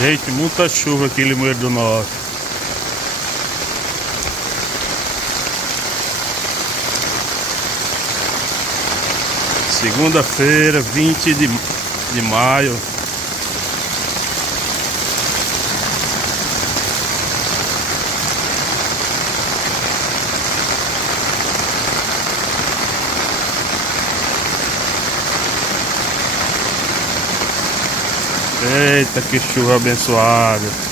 Gente, muita chuva aqui em Limoeiro do Norte. Segunda-feira, 20 de maio. Eita, que chuva abençoada.